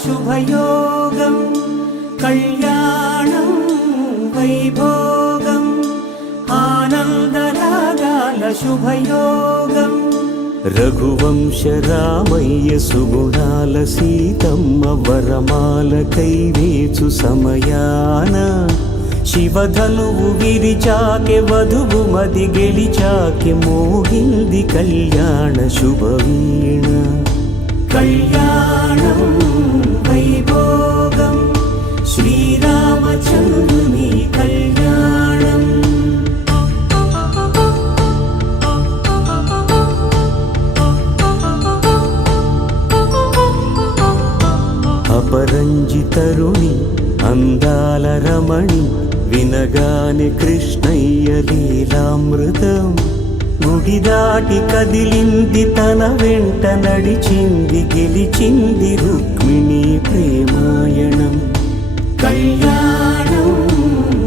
శుభయోగం కళ్యాణం వైభోగం ఆనందరాగాల శుభయోగం రఘువంశ రామయ్య సుగుణాల సీతమ్మ వరమాల కైవేచు సమయాన శివధనువు విరిచాకె వధువు మది గెలిచాకె మోహింది కళ్యాణ శుభవీణ కళ్యాణం వైభోగం శ్రీరామచంద్రుని కళ్యాణం అపరంజితరుణి అందాల రమణి వినగానే కృష్ణయ్య లీలామృతం గుడి దాటి కదిలింది తన వెంట నడిచింది గెలిచింది రుక్మిణి ప్రేమాయణం కళ్యాణం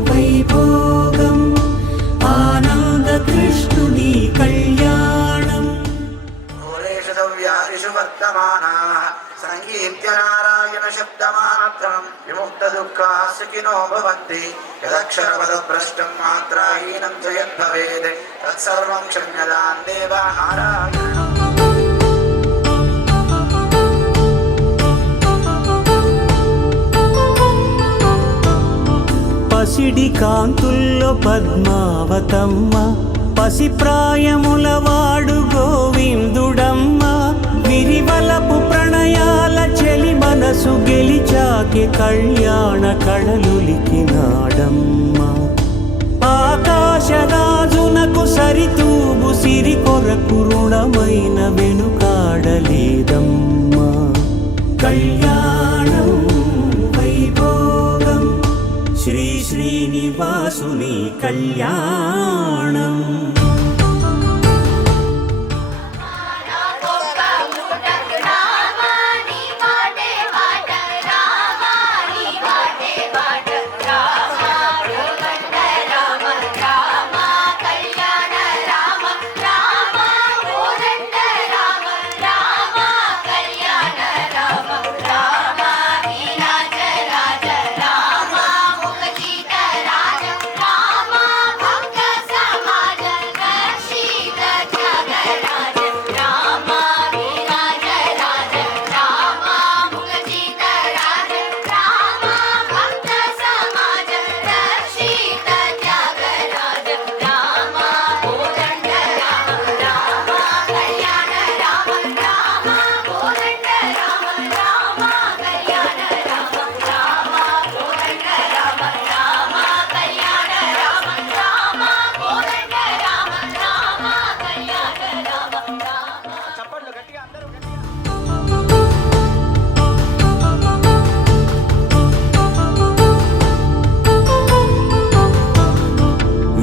వైభోగం ఆనంద కృష్ణుని కళ్యాణం సంగీత్య నారాయణ శబ్దమాత్రం విముక్త దుఃఖాః సుఖినో భవంతి యదక్షరపదభ్రష్టం మాత్రాహీనం చ యద్భవేద్ తత్సర్వం క్షమ్యతాం దేవ నారాయణ పసిడి కాంతుల్లో పద్మావతమ్మ పసిప్రాయముల వాడు గోవిందుడమ్మ విరివలపు ప్రణయాల చెలి మనసు గెలిచాకే కళ్యాణ కళలులికినాడమ్మ ఆకాశరాజునకు సరితూబు సిరి కొరకు రుణమైన వెనుకాడలేదమ్మ కళ్యాణం వైభోగం శ్రీ శ్రీనివాసుని కళ్యాణం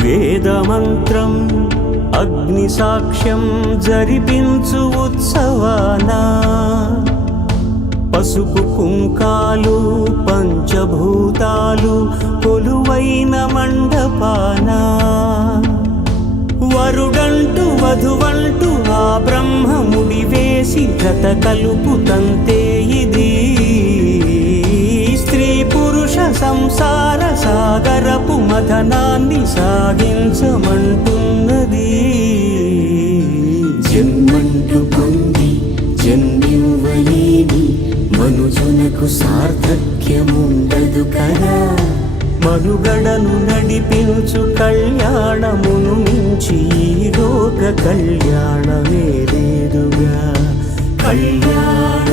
వేదమంత్రం అగ్ని సాక్ష్యం జరిపించు ఉత్సవాన పసుపు కుంకాలు పంచభూతాలు కొలువైన మండపాన వరుడంటూ వధువంటూ ఆ బ్రహ్మముడి వేసి గత కలుపు తంతే ఇది స్త్రీ పురుష సంసార సాగరపు మథనాన్ని సాగించమంటున్నది జన్మంటూ పొంది జన్మివ్వలేని మనుజునకు సార్థక్యముండదు కదా మనుగడను నడిపించు కళ్యాణమును మించి ఈ లోక కళ్యాణమే లేదుగా కళ్యాణ